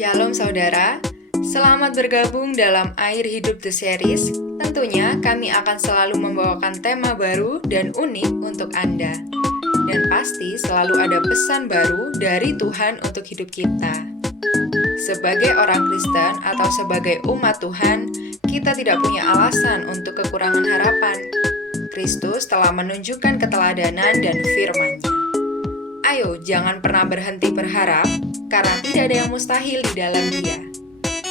Shalom saudara, selamat bergabung dalam Air Hidup The Series. Tentunya kami akan selalu membawakan tema baru dan unik untuk Anda. Dan pasti selalu ada pesan baru dari Tuhan untuk hidup kita. Sebagai orang Kristen atau sebagai umat Tuhan, kita tidak punya alasan untuk kekurangan harapan. Kristus telah menunjukkan keteladanan dan firman-Nya. Ayo, jangan pernah berhenti berharap, karena tidak ada yang mustahil di dalam Dia.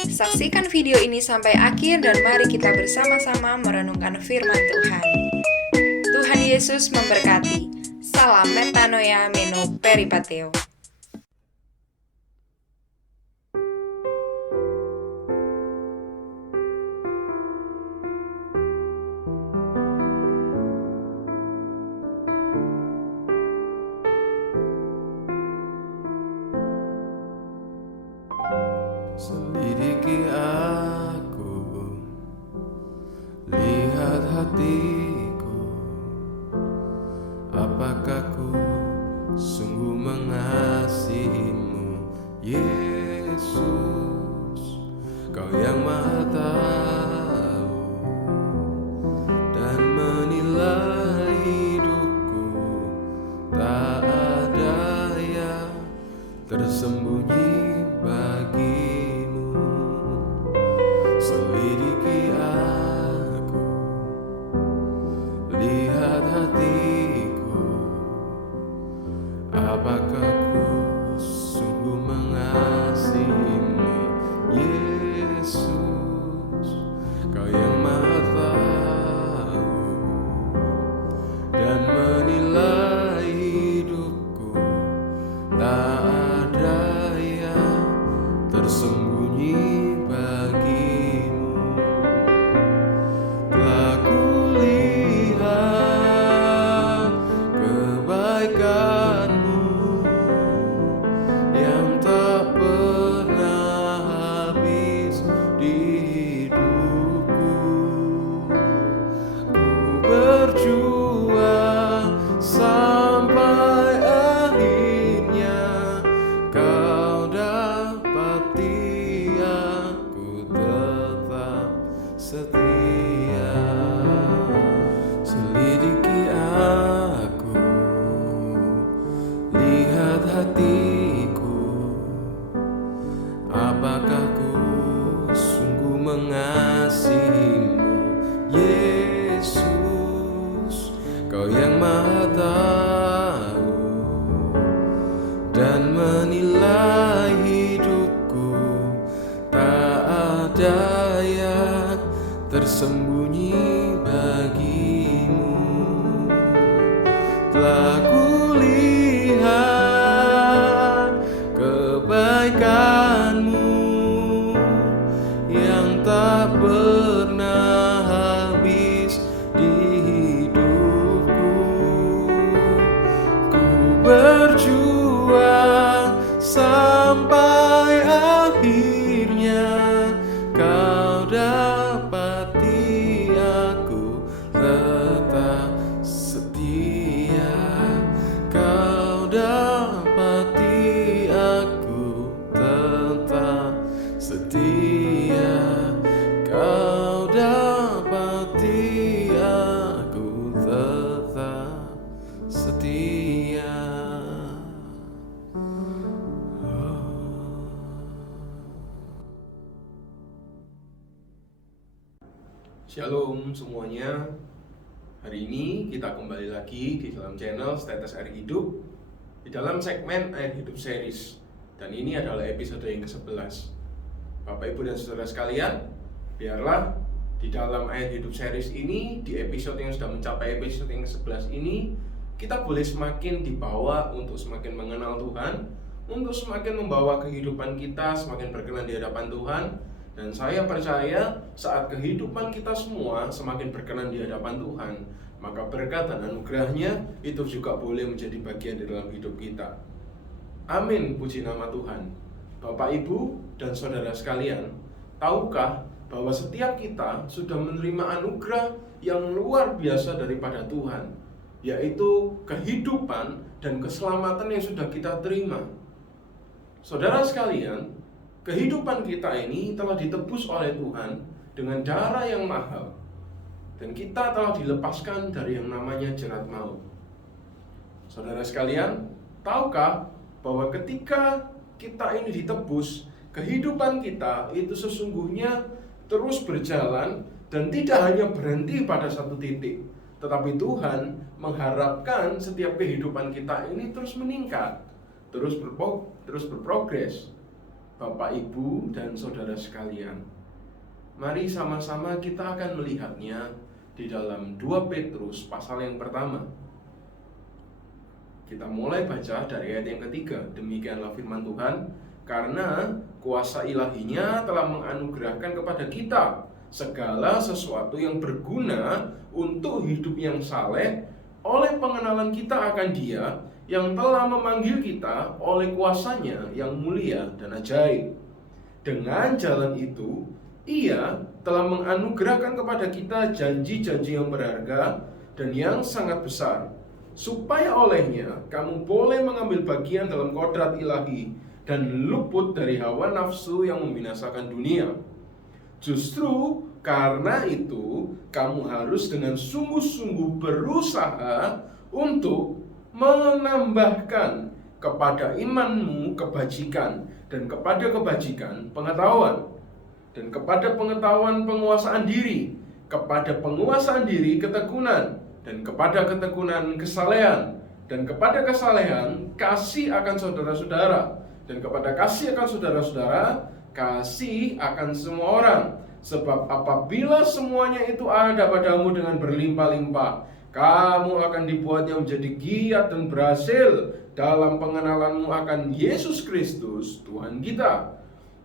Saksikan video ini sampai akhir dan mari kita bersama-sama merenungkan firman Tuhan. Tuhan Yesus memberkati. Salam metanoia meno peripateo. Selidiki aku, lihat hatiku, apakah ku sungguh mengasihimu, Yesus, Kau yang Maha Tahu dan menilai hidupku, tak ada yang tersembunyi bagimu. Selidiki aku, lihat hatiku, apakah ku sungguh mengasihimu, Yesus, Kau yang Maha Tahu dan menilai hidupku, tak ada yang tersembunyi bagimu. Telah kulihat kebaikan-Mu yang tak pernah habis di hidupku. Ku berjuang sampai akhirnya Kau dapati aku tetap setia. Selidiki aku, lihat hatiku, apakah ku sungguh mengasihimu, Yesus, Kau yang Maha Tahu dan menilai hidupku, tak ada yang tersembunyi bagimu. Telah kulihat kebaikan-Mu yang tak pernah habis di hidupku. Ku berjuang sampai akhirnya Kau dapati aku tetap setia. Kau dapati aku tetap setia. Kau dapati aku tetap setia. Shalom semuanya. Hari ini kita kembali lagi di dalam channel Status Air Hidup di dalam segmen Air Hidup Series. Dan ini adalah episode yang ke-11. Bapak, Ibu, dan Saudara sekalian, biarlah di dalam Air Hidup Series ini, di episode yang sudah mencapai episode yang ke-11 ini, kita boleh semakin dibawa untuk semakin mengenal Tuhan, untuk semakin membawa kehidupan kita semakin berkenan di hadapan Tuhan. Dan saya percaya saat kehidupan kita semua semakin berkenan di hadapan Tuhan, maka berkat dan anugerahnya itu juga boleh menjadi bagian di dalam hidup kita. Amin, puji nama Tuhan. Bapak, Ibu, dan Saudara sekalian, tahukah bahwa setiap kita sudah menerima anugerah yang luar biasa daripada Tuhan, yaitu kehidupan dan keselamatan yang sudah kita terima. Saudara sekalian, kehidupan kita ini telah ditebus oleh Tuhan dengan darah yang mahal, dan kita telah dilepaskan dari yang namanya jerat maut. Saudara sekalian, tahukah bahwa ketika kita ini ditebus, kehidupan kita itu sesungguhnya terus berjalan dan tidak hanya berhenti pada satu titik, tetapi Tuhan mengharapkan setiap kehidupan kita ini terus meningkat, terus berprogres. Bapak, Ibu, dan saudara sekalian, mari sama-sama kita akan melihatnya di dalam 2 Petrus pasal yang pertama. Kita mulai baca dari ayat yang ketiga. Demikianlah firman Tuhan, karena kuasa ilahinya telah menganugerahkan kepada kita segala sesuatu yang berguna untuk hidup yang saleh oleh pengenalan kita akan Dia yang telah memanggil kita oleh kuasanya yang mulia dan ajaib. Dengan jalan itu, Ia telah menganugerahkan kepada kita janji-janji yang berharga dan yang sangat besar, supaya olehnya kamu boleh mengambil bagian dalam kodrat ilahi dan luput dari hawa nafsu yang membinasakan dunia. Justru karena itu, kamu harus dengan sungguh-sungguh berusaha untuk menambahkan kepada imanmu kebajikan, dan kepada kebajikan pengetahuan, dan kepada pengetahuan penguasaan diri, kepada penguasaan diri ketekunan, dan kepada ketekunan kesalehan, dan kepada kesalehan kasih akan saudara-saudara, dan kepada kasih akan saudara-saudara kasih akan semua orang. Sebab apabila semuanya itu ada padamu dengan berlimpah-limpah, kamu akan dibuatnya menjadi giat dan berhasil dalam pengenalanmu akan Yesus Kristus Tuhan kita.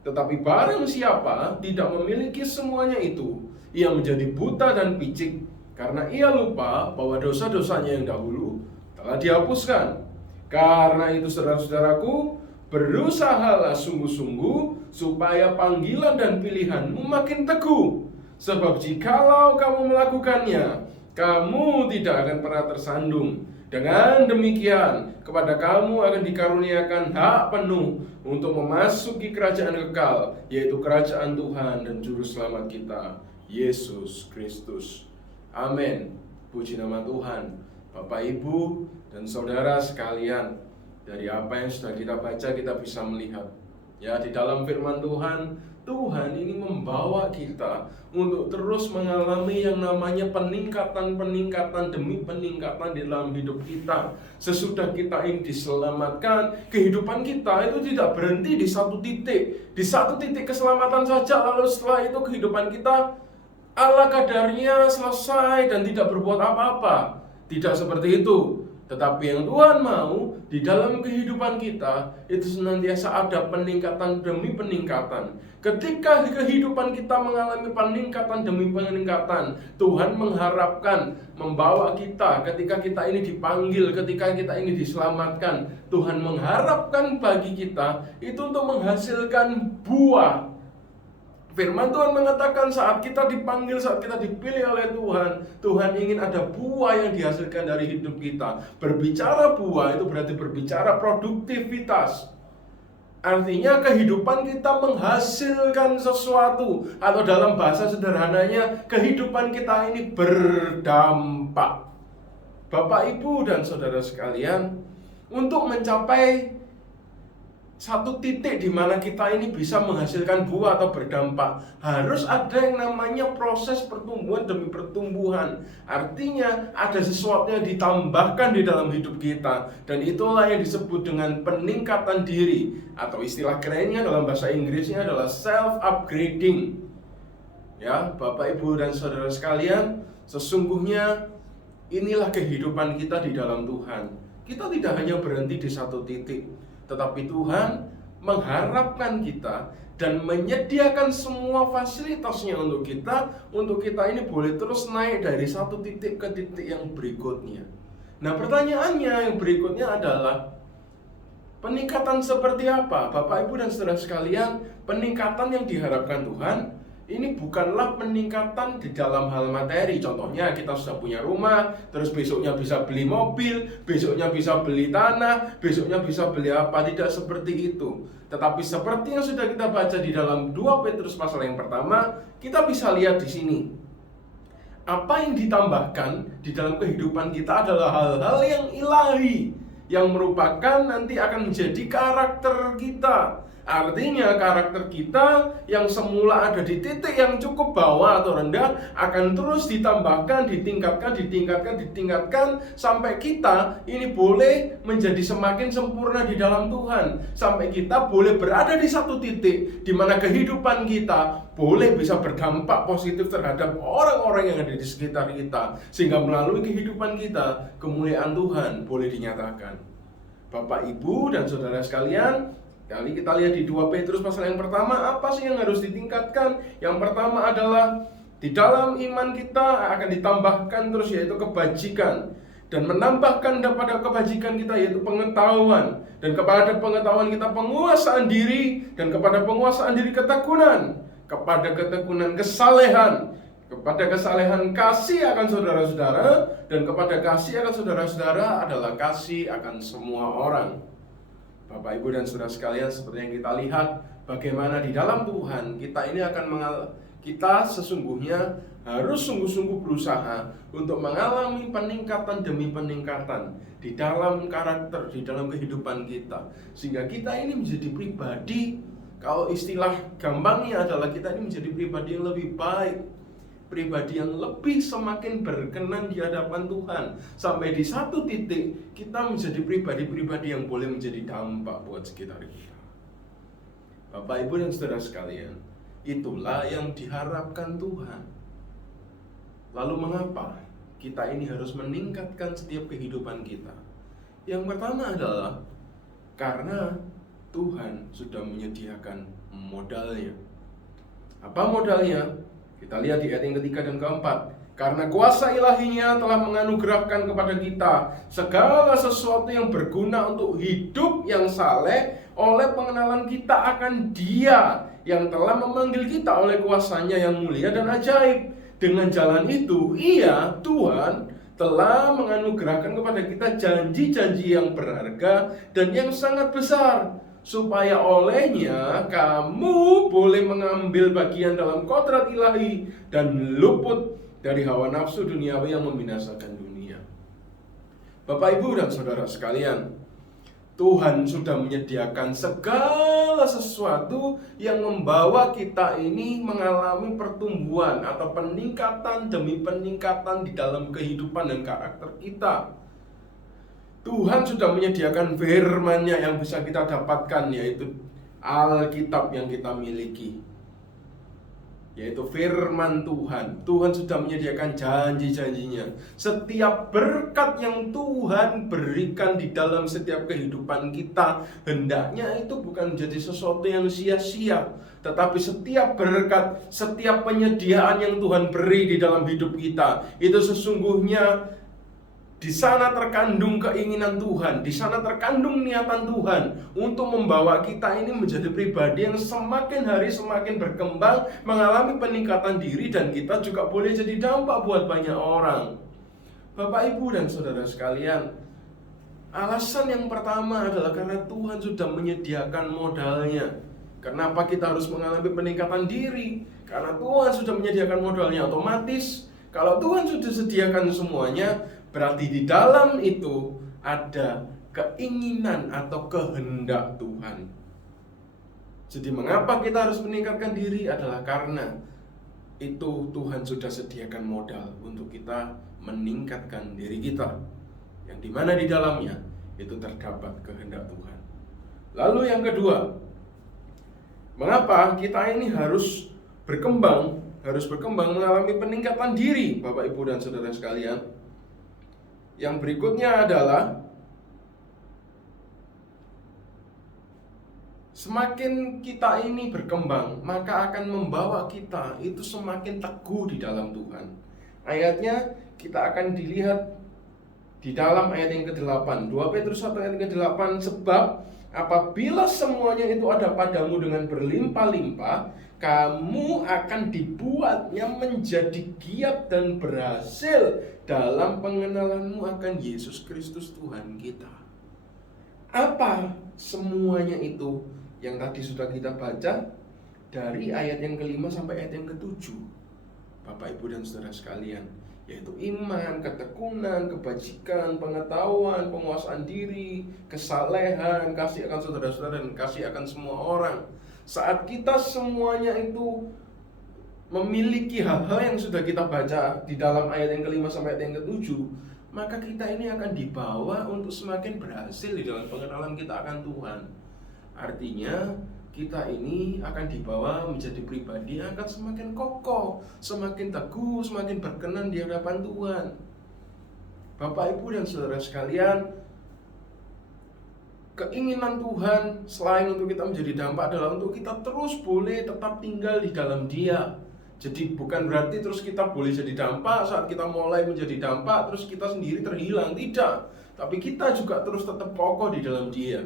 Tetapi barang siapa tidak memiliki semuanya itu, ia menjadi buta dan picik, karena ia lupa bahwa dosa-dosanya yang dahulu telah dihapuskan. Karena itu saudara-saudaraku, berusahalah sungguh-sungguh supaya panggilan dan pilihanmu makin teguh. Sebab jikalau kamu melakukannya, kamu tidak akan pernah tersandung. Dengan demikian, kepada kamu akan dikaruniakan hak penuh untuk memasuki kerajaan kekal, yaitu kerajaan Tuhan dan Juru Selamat kita, Yesus Kristus. Amin. Puji nama Tuhan. Bapak, Ibu, dan saudara sekalian, dari apa yang sudah kita baca kita bisa melihat, ya, di dalam firman Tuhan, Tuhan ini membawa kita untuk terus mengalami yang namanya peningkatan demi peningkatan di dalam hidup kita. Sesudah kita ini diselamatkan, kehidupan kita itu tidak berhenti di satu titik. Di satu titik keselamatan saja, lalu setelah itu kehidupan kita ala kadarnya selesai dan tidak berbuat apa-apa. Tidak seperti itu. Tetapi yang Tuhan mau di dalam kehidupan kita itu senantiasa ada peningkatan demi peningkatan. Ketika kehidupan kita mengalami peningkatan demi peningkatan, Tuhan mengharapkan membawa kita ketika kita ini dipanggil, ketika kita ini diselamatkan. Tuhan mengharapkan bagi kita itu untuk menghasilkan buah. Firman Tuhan mengatakan saat kita dipanggil, saat kita dipilih oleh Tuhan, Tuhan ingin ada buah yang dihasilkan dari hidup kita. Berbicara buah itu berarti berbicara produktivitas. Artinya kehidupan kita menghasilkan sesuatu, atau dalam bahasa sederhananya, kehidupan kita ini berdampak. Bapak, Ibu, dan saudara sekalian, untuk mencapai satu titik di mana kita ini bisa menghasilkan buah atau berdampak, harus ada yang namanya proses pertumbuhan demi pertumbuhan. Artinya ada sesuatu yang ditambahkan di dalam hidup kita, dan itulah yang disebut dengan peningkatan diri, atau istilah kerennya dalam bahasa Inggrisnya adalah self-upgrading. Ya, Bapak, Ibu, dan saudara sekalian, sesungguhnya inilah kehidupan kita di dalam Tuhan. Kita tidak hanya berhenti di satu titik, tetapi Tuhan mengharapkan kita dan menyediakan semua fasilitasnya untuk kita ini boleh terus naik dari satu titik ke titik yang berikutnya. Nah, pertanyaannya yang berikutnya adalah peningkatan seperti apa? Bapak, Ibu, dan saudara sekalian, peningkatan yang diharapkan Tuhan Ini bukanlah peningkatan di dalam hal materi. Contohnya kita sudah punya rumah, terus besoknya bisa beli mobil, besoknya bisa beli tanah, besoknya bisa beli apa. Tidak seperti itu. Tetapi seperti yang sudah kita baca di dalam 2 Petrus pasal yang pertama, kita bisa lihat di sini. Apa yang ditambahkan di dalam kehidupan kita adalah hal-hal yang ilahi, yang merupakan nanti akan menjadi karakter kita. Artinya karakter kita yang semula ada di titik yang cukup bawah atau rendah akan terus ditambahkan, ditingkatkan sampai kita ini boleh menjadi semakin sempurna di dalam Tuhan. Sampai kita boleh berada di satu titik di mana kehidupan kita boleh bisa berdampak positif terhadap orang-orang yang ada di sekitar kita. Sehingga melalui kehidupan kita kemuliaan Tuhan boleh dinyatakan. Bapak, Ibu, dan saudara sekalian, kali kita lihat di 2 Petrus pasal yang pertama, apa sih yang harus ditingkatkan? Yang pertama adalah di dalam iman kita akan ditambahkan terus, yaitu kebajikan. Dan menambahkan kepada kebajikan kita yaitu pengetahuan. Dan kepada pengetahuan kita penguasaan diri. Dan kepada penguasaan diri ketekunan. Kepada ketekunan kesalehan. Kepada kesalehan kasih akan saudara-saudara. Dan kepada kasih akan saudara-saudara adalah kasih akan semua orang. Bapak, Ibu, dan saudara sekalian, seperti yang kita lihat bagaimana di dalam Tuhan kita ini kita sesungguhnya harus sungguh-sungguh berusaha untuk mengalami peningkatan demi peningkatan di dalam karakter, di dalam kehidupan kita, sehingga kita ini menjadi pribadi, kalau istilah gampangnya adalah kita ini menjadi pribadi yang lebih baik, pribadi yang lebih semakin berkenan di hadapan Tuhan. Sampai di satu titik kita menjadi pribadi-pribadi yang boleh menjadi dampak buat sekitar kita. Bapak, Ibu, dan saudara sekalian, itulah yang diharapkan Tuhan. Lalu mengapa kita ini harus meningkatkan setiap kehidupan kita? Yang pertama adalah karena Tuhan sudah menyediakan modalnya. Apa modalnya? Kita lihat di ayat yang ketiga dan keempat. Karena kuasa ilahinya telah menganugerahkan kepada kita segala sesuatu yang berguna untuk hidup yang saleh oleh pengenalan kita akan Dia yang telah memanggil kita oleh kuasanya yang mulia dan ajaib. Dengan jalan itu, Ia, Tuhan, telah menganugerahkan kepada kita janji-janji yang berharga dan yang sangat besar, supaya olehnya kamu boleh mengambil bagian dalam kodrat ilahi dan luput dari hawa nafsu duniawi yang membinasakan dunia. Bapak, Ibu, dan saudara sekalian, Tuhan sudah menyediakan segala sesuatu yang membawa kita ini mengalami pertumbuhan atau peningkatan demi peningkatan di dalam kehidupan dan karakter kita. Tuhan sudah menyediakan firman-Nya yang bisa kita dapatkan, yaitu Alkitab yang kita miliki, yaitu firman Tuhan. Tuhan sudah menyediakan janji-janjinya. Setiap berkat yang Tuhan berikan di dalam setiap kehidupan kita, hendaknya itu bukan menjadi sesuatu yang sia-sia. Tetapi setiap berkat, setiap penyediaan yang Tuhan beri di dalam hidup kita, itu sesungguhnya di sana terkandung keinginan Tuhan, di sana terkandung niatan Tuhan untuk membawa kita ini menjadi pribadi yang semakin hari semakin berkembang, mengalami peningkatan diri, dan kita juga boleh jadi dampak buat banyak orang. Bapak, Ibu, dan saudara sekalian, alasan yang pertama adalah karena Tuhan sudah menyediakan modalnya. Kenapa kita harus mengalami peningkatan diri? Karena Tuhan sudah menyediakan modalnya. Otomatis kalau Tuhan sudah sediakan semuanya, berarti di dalam itu ada keinginan atau kehendak Tuhan. Jadi mengapa kita harus meningkatkan diri adalah karena itu Tuhan sudah sediakan modal untuk kita meningkatkan diri kita, yang dimana di dalamnya itu terdapat kehendak Tuhan. Lalu yang kedua, mengapa kita ini harus berkembang mengalami peningkatan diri, Bapak, Ibu, dan saudara sekalian? Yang berikutnya adalah semakin kita ini berkembang, maka akan membawa kita itu semakin teguh di dalam Tuhan. Ayatnya kita akan dilihat di dalam ayat yang ke-8, 2 Petrus 1 ayat yang ke-8, sebab Apabila semuanya itu ada padamu dengan berlimpah-limpah, kamu akan dibuatnya menjadi giat dan berhasil dalam pengenalanmu akan Yesus Kristus Tuhan kita. Apa semuanya itu yang tadi sudah kita baca dari ayat yang kelima sampai ayat yang ketujuh, Bapak, Ibu, dan saudara sekalian, yaitu iman, ketekunan, kebajikan, pengetahuan, penguasaan diri, kesalehan, kasih akan saudara-saudara, dan kasih akan semua orang. Saat kita semuanya itu memiliki hal-hal yang sudah kita baca di dalam ayat yang kelima sampai ayat yang ketujuh, maka kita ini akan dibawa untuk semakin berhasil di dalam pengenalan kita akan Tuhan. Artinya kita ini akan dibawa menjadi pribadi yang akan semakin kokoh, semakin teguh, semakin berkenan di hadapan Tuhan. Bapak, Ibu, dan saudara sekalian, keinginan Tuhan selain untuk kita menjadi dampak adalah untuk kita terus boleh tetap tinggal di dalam Dia. Jadi bukan berarti terus kita boleh jadi dampak saat kita mulai menjadi dampak terus kita sendiri terhilang, tidak. Tapi kita juga terus tetap kokoh di dalam Dia.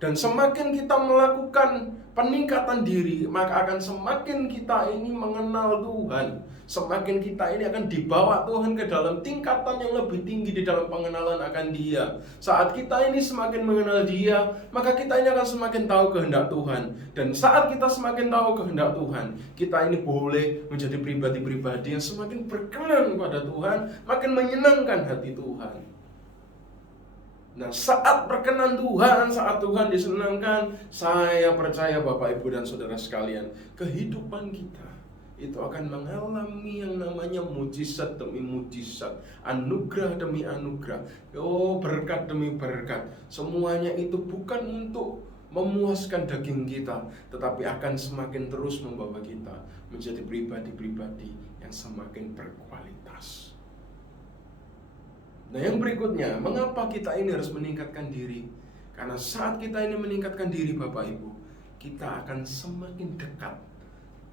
Dan semakin kita melakukan peningkatan diri, maka akan semakin kita ini mengenal Tuhan. Semakin kita ini akan dibawa Tuhan ke dalam tingkatan yang lebih tinggi di dalam pengenalan akan Dia. Saat kita ini semakin mengenal Dia, maka kita ini akan semakin tahu kehendak Tuhan. Dan saat kita semakin tahu kehendak Tuhan, kita ini boleh menjadi pribadi-pribadi yang semakin berkenan kepada Tuhan, makin menyenangkan hati Tuhan. Nah, saat berkenan Tuhan, saat Tuhan disenangkan, saya percaya Bapak, Ibu, dan saudara sekalian, kehidupan kita itu akan mengalami yang namanya mujizat demi mujizat, anugerah demi anugerah, berkat demi berkat. Semuanya itu bukan untuk memuaskan daging kita, tetapi akan semakin terus membawa kita menjadi pribadi-pribadi yang semakin berkualitas. Nah, yang berikutnya, mengapa kita ini harus meningkatkan diri? Karena saat kita ini meningkatkan diri, Bapak, Ibu, kita akan semakin dekat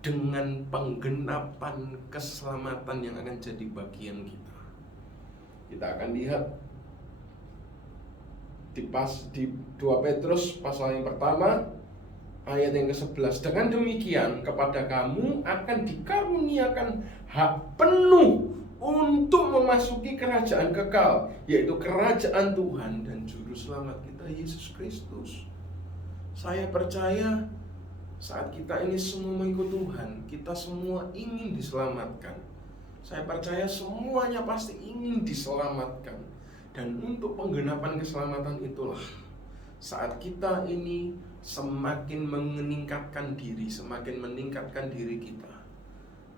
dengan penggenapan keselamatan yang akan jadi bagian kita. Kita akan lihat di 2 Petrus pasal yang pertama ayat yang ke-11. Dengan demikian kepada kamu akan dikaruniakan hak penuh untuk memasuki kerajaan kekal, yaitu kerajaan Tuhan dan juru selamat kita Yesus Kristus. Saya percaya saat kita ini semua mengikut Tuhan, kita semua ingin diselamatkan. Saya percaya semuanya pasti ingin diselamatkan. Dan untuk penggenapan keselamatan itulah saat kita ini semakin meningkatkan diri, semakin meningkatkan diri kita,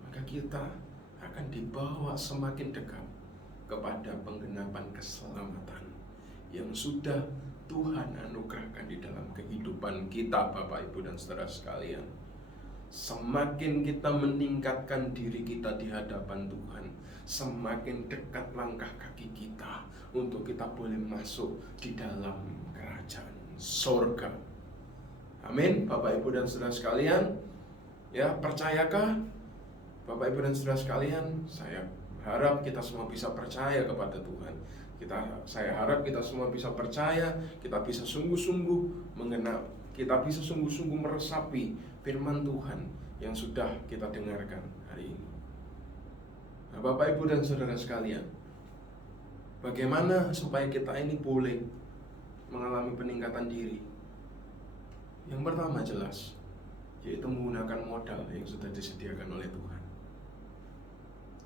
maka kita akan dibawa semakin dekat kepada penggenapan keselamatan yang sudah Tuhan anugerahkan di dalam kehidupan kita, Bapak, Ibu, dan saudara sekalian. Semakin kita meningkatkan diri kita di hadapan Tuhan, semakin dekat langkah kaki kita untuk kita boleh masuk di dalam kerajaan surga. Amin, Bapak, Ibu, dan saudara sekalian. Ya, percayakah Bapak, Ibu, dan saudara sekalian? Saya harap kita semua bisa percaya kepada Tuhan. Saya harap kita semua bisa percaya, kita bisa sungguh-sungguh mengenal, kita bisa sungguh-sungguh meresapi firman Tuhan yang sudah kita dengarkan hari ini. Nah, Bapak, Ibu, dan saudara sekalian, bagaimana supaya kita ini boleh mengalami peningkatan diri? Yang pertama jelas, yaitu menggunakan modal yang sudah disediakan oleh Tuhan.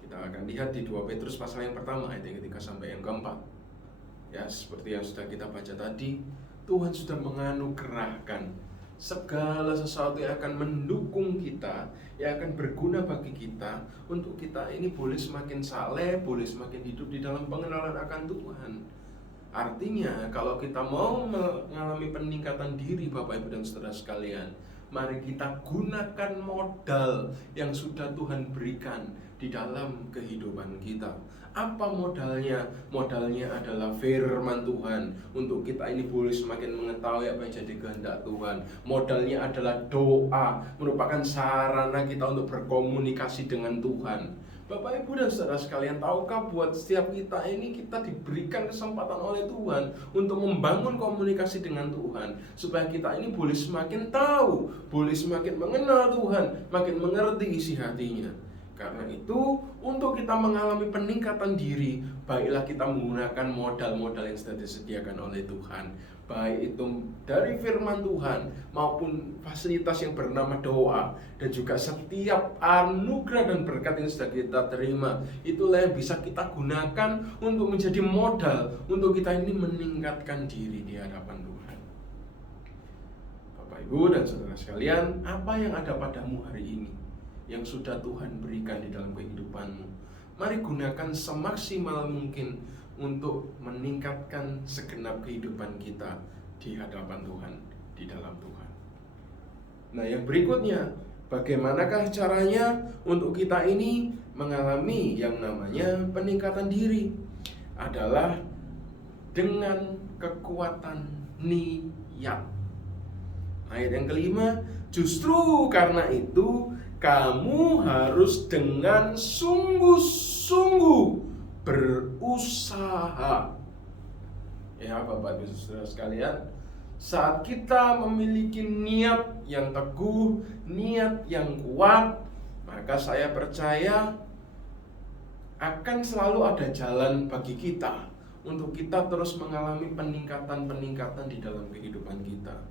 Kita akan lihat di 2 Petrus pasal yang pertama ayat yang ketiga sampai yang keempat. Ya, seperti yang sudah kita baca tadi, Tuhan sudah menganugerahkan segala sesuatu yang akan mendukung kita, yang akan berguna bagi kita, untuk kita ini boleh semakin saleh, boleh semakin hidup di dalam pengenalan akan Tuhan. Artinya, kalau kita mau mengalami peningkatan diri, Bapak, Ibu, dan saudara sekalian, mari kita gunakan modal yang sudah Tuhan berikan di dalam kehidupan kita. Apa modalnya? Modalnya adalah firman Tuhan, untuk kita ini boleh semakin mengetahui apa yang jadi kehendak Tuhan. Modalnya adalah doa, merupakan sarana kita untuk berkomunikasi dengan Tuhan. Bapak, Ibu, dan saudara sekalian, tahukah buat setiap kita ini kita diberikan kesempatan oleh Tuhan untuk membangun komunikasi dengan Tuhan, supaya kita ini boleh semakin tahu, boleh semakin mengenal Tuhan, makin mengerti isi hatinya. Karena itu, untuk kita mengalami peningkatan diri, baiklah kita menggunakan modal-modal yang sudah disediakan oleh Tuhan, baik itu dari firman Tuhan maupun fasilitas yang bernama doa, dan juga setiap anugerah dan berkat yang sudah kita terima. Itulah yang bisa kita gunakan untuk menjadi modal untuk kita ini meningkatkan diri di hadapan Tuhan. Bapak, Ibu, dan saudara sekalian, apa yang ada padamu hari ini yang sudah Tuhan berikan di dalam kehidupanmu, mari gunakan semaksimal mungkin untuk meningkatkan segenap kehidupan kita di hadapan Tuhan, di dalam Tuhan. Nah, yang berikutnya, bagaimanakah caranya untuk kita ini mengalami yang namanya peningkatan diri? Adalah dengan kekuatan niat. Ayat yang kelima, justru karena itu kamu harus dengan sungguh-sungguh berusaha. Ya, Bapak Ibu Saudara sekalian, saat kita memiliki niat yang teguh, niat yang kuat, maka saya percaya akan selalu ada jalan bagi kita untuk kita terus mengalami peningkatan-peningkatan di dalam kehidupan kita.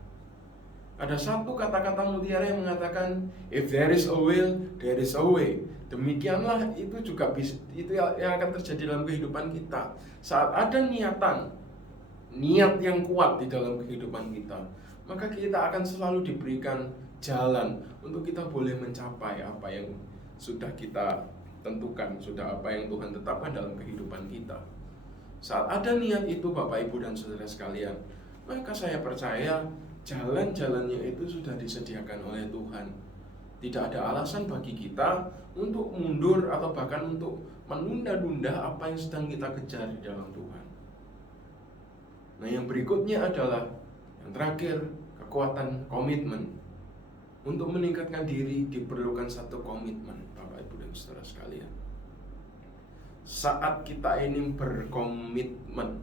Ada satu kata-kata mutiara yang mengatakan, if there is a will, there is a way. Demikianlah itu juga itu yang akan terjadi dalam kehidupan kita. Saat ada niat yang kuat di dalam kehidupan kita, maka kita akan selalu diberikan jalan untuk kita boleh mencapai apa yang sudah kita tentukan, sudah apa yang Tuhan tetapkan dalam kehidupan kita. Saat ada niat itu, Bapak, Ibu, dan saudara sekalian, maka saya percaya jalan-jalannya itu sudah disediakan oleh Tuhan. Tidak ada alasan bagi kita untuk mundur atau bahkan untuk menunda-nunda apa yang sedang kita kejar di dalam Tuhan. Nah, yang berikutnya adalah yang terakhir, kekuatan komitmen. Untuk meningkatkan diri diperlukan satu komitmen, Bapak, Ibu, dan saudara sekalian. Saat kita ini berkomitmen,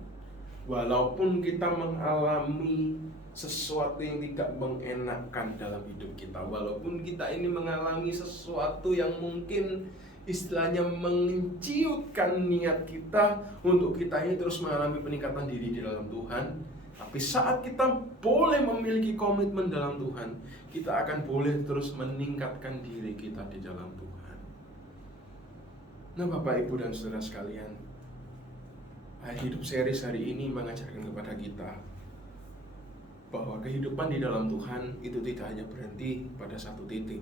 walaupun kita mengalami sesuatu yang tidak mengenakan dalam hidup kita, walaupun kita ini mengalami sesuatu yang mungkin istilahnya menciutkan niat kita untuk kita ini terus mengalami peningkatan diri di dalam Tuhan, tapi saat kita boleh memiliki komitmen dalam Tuhan, kita akan boleh terus meningkatkan diri kita di dalam Tuhan. Nah, Bapak, Ibu, dan saudara sekalian, Hidup Series hari ini mengajarkan kepada kita bahwa kehidupan di dalam Tuhan itu tidak hanya berhenti pada satu titik,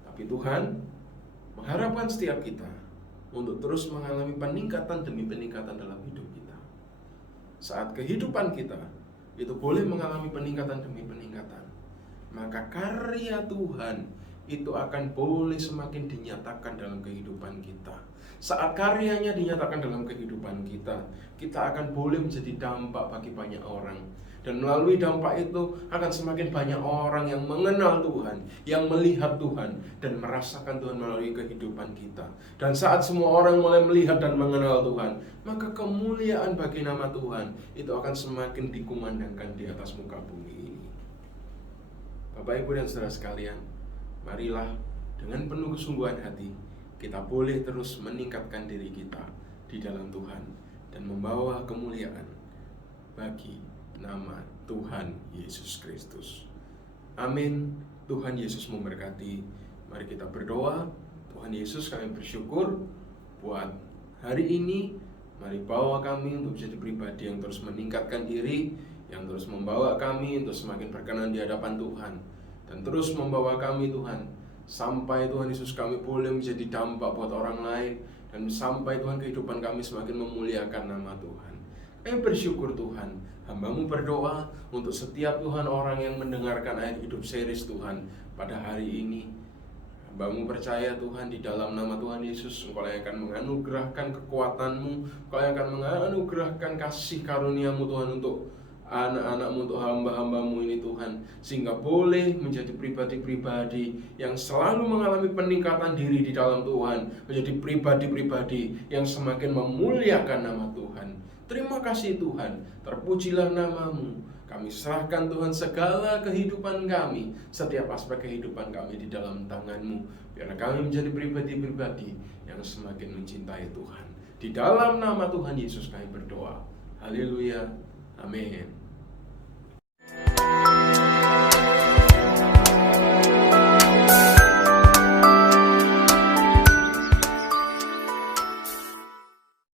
tapi Tuhan mengharapkan setiap kita untuk terus mengalami peningkatan demi peningkatan dalam hidup kita. Saat kehidupan kita itu boleh mengalami peningkatan demi peningkatan, maka karya Tuhan itu akan boleh semakin dinyatakan dalam kehidupan kita. Saat karyanya dinyatakan dalam kehidupan kita, kita akan boleh menjadi dampak bagi banyak orang. Dan melalui dampak itu akan semakin banyak orang yang mengenal Tuhan, yang melihat Tuhan, dan merasakan Tuhan melalui kehidupan kita. Dan saat semua orang mulai melihat dan mengenal Tuhan, maka kemuliaan bagi nama Tuhan itu akan semakin dikumandangkan di atas muka bumi ini. Bapak, Ibu, dan saudara sekalian, marilah dengan penuh kesungguhan hati kita boleh terus meningkatkan diri kita di dalam Tuhan dan membawa kemuliaan bagi nama Tuhan Yesus Kristus. Amin. Tuhan Yesus memberkati. Mari kita berdoa. Tuhan Yesus, kami bersyukur buat hari ini. Mari bawa kami untuk menjadi pribadi yang terus meningkatkan diri, yang terus membawa kami untuk semakin berkenan di hadapan Tuhan, dan terus membawa kami, Tuhan, sampai Tuhan Yesus kami boleh menjadi dampak buat orang lain, dan sampai Tuhan kehidupan kami semakin memuliakan nama Tuhan. Kami bersyukur Tuhan, hamba-Mu berdoa untuk setiap Tuhan orang yang mendengarkan Air Hidup Series Tuhan pada hari ini. Hamba-Mu percaya Tuhan, di dalam nama Tuhan Yesus Engkau yang akan menganugerahkan kekuatan-Mu, Engkau yang akan menganugerahkan kasih karunia-Mu Tuhan untuk anak-anak-Mu, untuk hamba-hamba-Mu ini Tuhan, sehingga boleh menjadi pribadi-pribadi yang selalu mengalami peningkatan diri di dalam Tuhan, menjadi pribadi-pribadi yang semakin memuliakan nama Tuhan. Terima kasih Tuhan, terpujilah nama-Mu. Kami serahkan Tuhan segala kehidupan kami, setiap aspek kehidupan kami di dalam tangan-Mu. Biar kami menjadi pribadi-pribadi yang semakin mencintai Tuhan. Di dalam nama Tuhan Yesus kami berdoa. Haleluya. Amin.